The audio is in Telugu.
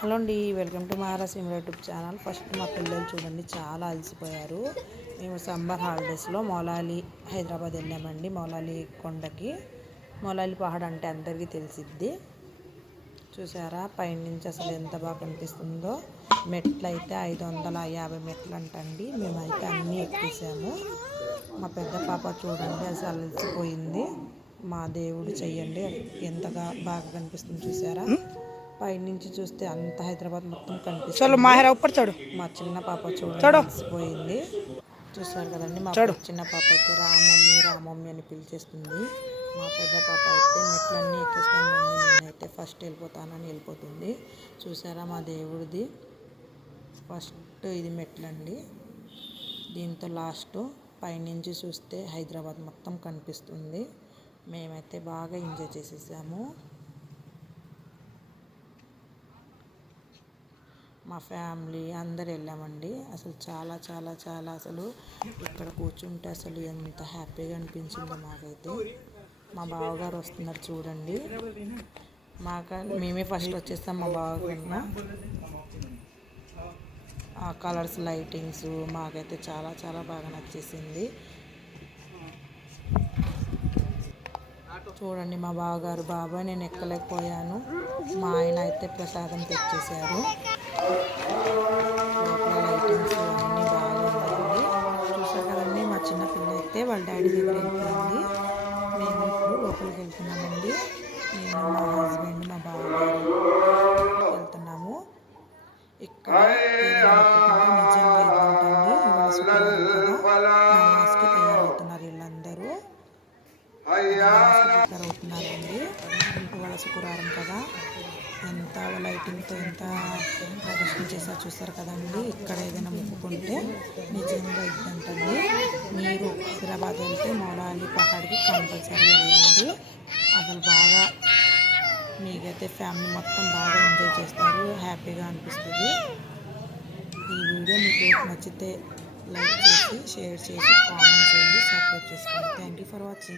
హలో అండి, welcome to Maharashtra YouTube channel. First మా పిల్లలు చూడండి చాలా అలసిపోయారు. మేము సమ్మర్ హాలిడేస్లో మౌలాలి హైదరాబాద్ వెళ్ళామండి. మౌలాలి కొండకి. మౌలాలి పహాడ్ అంటే అందరికీ తెలిసిద్ది. చూసారా పైనుంచి అసలు ఎంత బాగా కనిపిస్తుందో. మెట్లు అయితే 550 మెట్లు అంటండి. మేమైతే అన్నీ ఎక్కేసాము. మా పెద్ద పాప చూడండి అసలు అలసిపోయింది. మా దేవుడు చెయ్యండి ఎంతగా బాగా కనిపిస్తుంది చూసారా. పైనుంచి చూస్తే అంత హైదరాబాద్ మొత్తం కనిపిస్తుంది. మా చిన్న పాప చూడండి అలసిపోయింది. చూసారు కదండి. మా చిన్న పాప అయితే రామమ్మి రామమ్మి అని పిలిచేస్తుంది. మా పెద్ద పాప అయితే మెట్లన్నీ ఎక్కేస్తానండి, నేనైతే ఫస్ట్ వెళ్ళిపోతానని వెళ్ళిపోతుంది. చూసారా మా దేవుడిది ఫస్ట్ ఇది మెట్లండి. దీంతో లాస్ట్ పైనుంచి చూస్తే హైదరాబాద్ మొత్తం కనిపిస్తుంది. మేమైతే బాగా ఎంజాయ్ చేసేసాము. మా ఫ్యామిలీ అందరు వెళ్ళామండి. అసలు చాలా చాలా చాలా అసలు ఇక్కడ కూర్చుంటే అసలు ఎంత హ్యాపీగా అనిపించిందో మాకైతే. మా బావగారు వస్తున్నారు చూడండి. మేమే ఫస్ట్ వచ్చేస్తాం. మా బావగారు ఆ కలర్స్ లైటింగ్స్ మాకైతే చాలా చాలా బాగా నచ్చేసింది. చూడండి మా బావగారు బాబాయ్ నేను ఎక్కలేకపోయాను. మా ఆయన అయితే ప్రసాదం తెచ్చేశారు. లోపల లైటింగ్స్ అన్నీ బాగా ఉన్నాయండి. చూసారు కదండి. మా చిన్న పిల్ల అయితే వాళ్ళ డాడీ దగ్గర వెళ్ళిపోయింది. మేము ఇప్పుడు లోపలికి వెళ్తున్నామండి. నేను మా హస్బెండ్ మా బావగారు వెళ్తున్నాము. ఇక్కడ నిజంగా ఏంటండి ఇవాళ శుక్రవారం కదా, నమాజ్కి తయారవుతున్నారు వీళ్ళందరూ. ప్రిపేర్ అవుతున్నారండి. ఇవాళ శుక్రవారం కదా, ఎంత లైటింగ్తో ఎంత ప్రదర్శన చేశారు చూస్తారు కదండి. ఇక్కడ ఏదైనా మొక్కుకుంటే నిజంగా ఇద్దంటండి. మీరు హైదరాబాద్ వెళ్తే మౌలాలి పహాడ్కి కంపల్సరీ వెళ్ళండి. అసలు బాగా మీకైతే ఫ్యామిలీ మొత్తం బాగా ఎంజాయ్ చేస్తారు, హ్యాపీగా అనిపిస్తుంది. ఈ వీడియో మీకు నచ్చితే లైక్ చేసి షేర్ చేసి కామెంట్ చేయండి, సబ్స్క్రైబ్ చేసుకోండి. Thank you for watching.